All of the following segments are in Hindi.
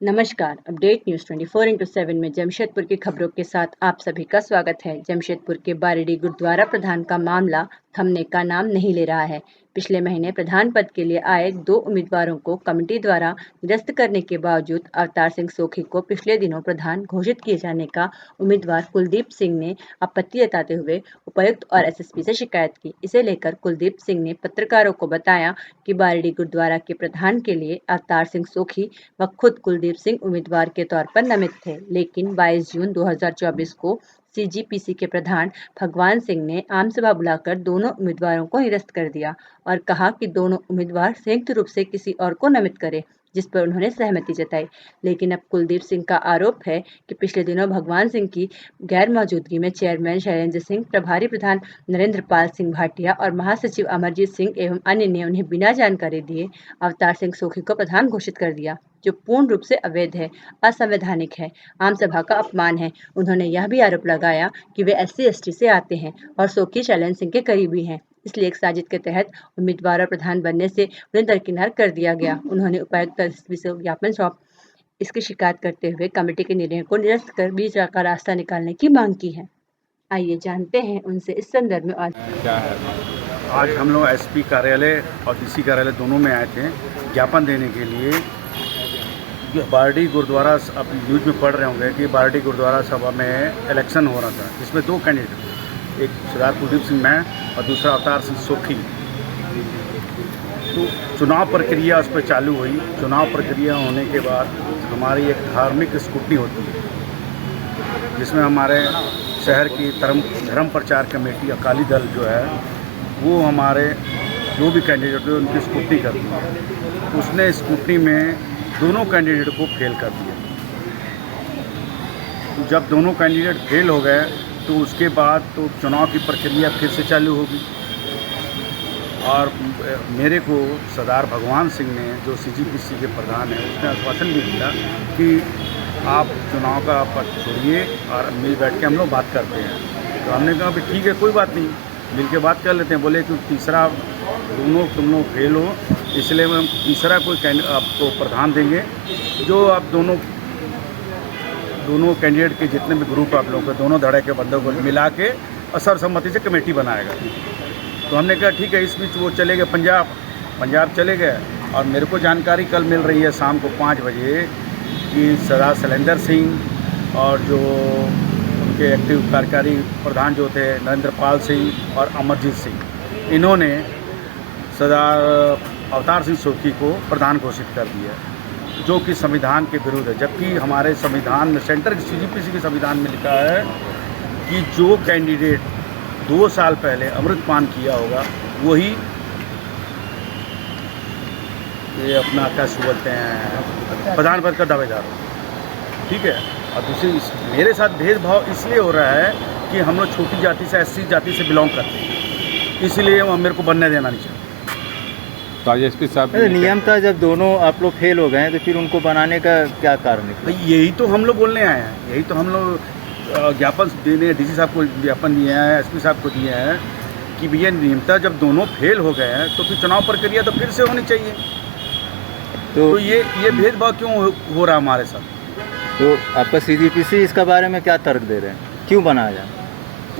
नमस्कार। अपडेट न्यूज़ 24/7 में जमशेदपुर की खबरों के साथ आप सभी का स्वागत है। जमशेदपुर के बारिडी गुरुद्वारा प्रधान का मामला थमने का नाम नहीं ले रहा है। पिछले महीने प्रधान पद के लिए आए 2 उम्मीदवारों को कमेटी द्वारा निरस्त करने के बावजूद अवतार सिंह सोखी को पिछले दिनों प्रधान घोषित किए जाने का उम्मीदवार कुलदीप सिंह ने आपत्ति जताते हुए उपायुक्त और एसएसपी से शिकायत की। इसे लेकर कुलदीप सिंह ने पत्रकारों को बताया कि बारिडी गुरुद्वारा के प्रधान के लिए अवतार सिंह सोखी व खुद कुलदीप सिंह उम्मीदवार के तौर पर नामित थे, लेकिन 22 जून 2024 को सीजीपीसी के प्रधान भगवान सिंह ने आम सभा बुलाकर दोनों उम्मीदवारों को निरस्त कर दिया और कहा कि दोनों उम्मीदवार संयुक्त रूप से किसी और को नामित करें, जिस पर उन्होंने सहमति जताई। लेकिन अब कुलदीप सिंह का आरोप है कि पिछले दिनों भगवान सिंह की गैर मौजूदगी में चेयरमैन शैलेंद्र सिंह, प्रभारी प्रधान नरेंद्र पाल सिंह भाटिया और महासचिव अमरजीत सिंह एवं अन्य ने उन्हें बिना जानकारी दिए अवतार सिंह सोखी को प्रधान घोषित कर दिया, जो पूर्ण रूप से अवैध है, असंवैधानिक है, आम सभा का अपमान है। उन्होंने यह भी आरोप लगाया कि वे SC/ST से आते हैं और सोखी शैलेंद्र सिंह के करीबी हैं, इसलिए एक साजिश के तहत उम्मीदवार और प्रधान बनने से उन्हें दरकिनार कर दिया गया। उन्होंने उपायुक्त एसपी से ज्ञापन सौंप इसकी शिकायत करते हुए कमेटी के निर्णय को निरस्त कर बीच का रास्ता निकालने की मांग की है। आइए जानते हैं उनसे इस संदर्भ में क्या है। आज हम लोग एसपी कार्यालय और डीसी कार्यालय दोनों में आए थे ज्ञापन देने के लिए। बारिडी गुरुद्वारा, अब न्यूज़ में पढ़ रहे होंगे कि बारिडी गुरुद्वारा सभा में इलेक्शन हो रहा था, जिसमें 2 कैंडिडेट थे, एक सरदार कुलदीप सिंह मैं और दूसरा अवतार सिंह सोखी। तो चुनाव प्रक्रिया उस पर चालू हुई। चुनाव प्रक्रिया होने के बाद हमारी एक धार्मिक स्क्रूटनी होती है, जिसमें हमारे शहर की धर्म प्रचार कमेटी अकाली दल जो है वो हमारे जो भी कैंडिडेट हुए उनकी स्क्रूटनी करती है। उसने स्क्रूटनी में दोनों कैंडिडेट को फेल कर दिया। तो जब दोनों कैंडिडेट फेल हो गए तो उसके बाद तो चुनाव की प्रक्रिया फिर से चालू होगी और मेरे को सरदार भगवान सिंह ने, जो सीजीपीसी के प्रधान हैं, उसने आश्वासन भी दिया कि आप चुनाव का पक्ष छोड़िए और मिल बैठ के हम लोग बात करते हैं। तो हमने कहा भी ठीक है, कोई बात नहीं, मिल के बात कर लेते हैं। बोले कि तीसरा तुम लोग फेल हो, इसलिए हम तीसरा कोई आपको प्रधान देंगे, जो आप दोनों कैंडिडेट के जितने भी ग्रुप आप लोगों के दोनों धड़े के बंदों को मिला के और सर्वसम्मति से कमेटी बनाएगा। तो हमने कहा ठीक है। इस बीच वो चले गए पंजाब चले गए और मेरे को जानकारी कल मिल रही है शाम को 5 बजे कि सरदार शैलेंद्र सिंह और जो उनके एक्टिव कार्यकारी प्रधान जो थे नरेंद्र पाल सिंह और अमरजीत सिंह, इन्होंने सरदार अवतार सिंह सोखी को प्रधान घोषित कर दिया, जो कि संविधान के विरुद्ध है। जबकि हमारे संविधान में, सेंटर की सीजीपीसी के संविधान में लिखा है कि जो कैंडिडेट 2 साल पहले अमृतपान किया होगा वही ये अपना क्या बोलते हैं प्रधान पद का दावेदार हो। ठीक है। और दूसरी, मेरे साथ भेदभाव इसलिए हो रहा है कि हम लोग छोटी जाति से, SC जाति से बिलोंग करते हैं, इसलिए वो मेरे को बनने देना नहीं चाहिए। तो एसपी साहब नियम था, जब दोनों आप लोग फेल हो गए तो फिर उनको बनाने का क्या कारण है? यही तो हम लोग बोलने आए हैं, यही तो हम लोग ज्ञापन देने डीसी साहब को ज्ञापन दिए हैं, एसपी साहब को दिए हैं कि भैया नियमता जब दोनों फेल हो गए हैं तो फिर चुनाव प्रक्रिया तो फिर से होनी चाहिए। तो ये भेदभाव क्यों हो रहा है हमारे साथ? तो आपका सीजीपीसी इसका बारे में क्या तर्क दे रहे हैं, क्यों बनाया जाए?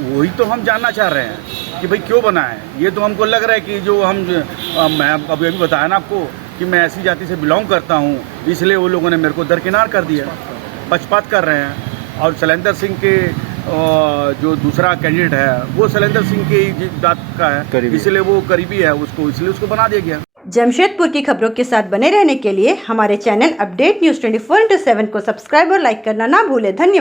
वही तो हम जानना चाह रहे हैं कि भाई क्यों बना है। ये तो हमको लग रहा है कि जो मैं अभी बताया ना आपको कि मैं ऐसी जाति से बिलोंग करता हूँ, इसलिए वो लोगों ने मेरे को दरकिनार कर दिया, पक्षपात कर रहे हैं। और शैलेंद्र सिंह के जो दूसरा कैंडिडेट है वो शैलेंद्र सिंह की जात का है, इसलिए वो करीबी है उसको, इसलिए उसको बना दिया गया। जमशेदपुर की खबरों के साथ बने रहने के लिए हमारे चैनल अपडेट न्यूज़ 24/7 को सब्सक्राइब और लाइक करना ना भूलें। धन्यवाद।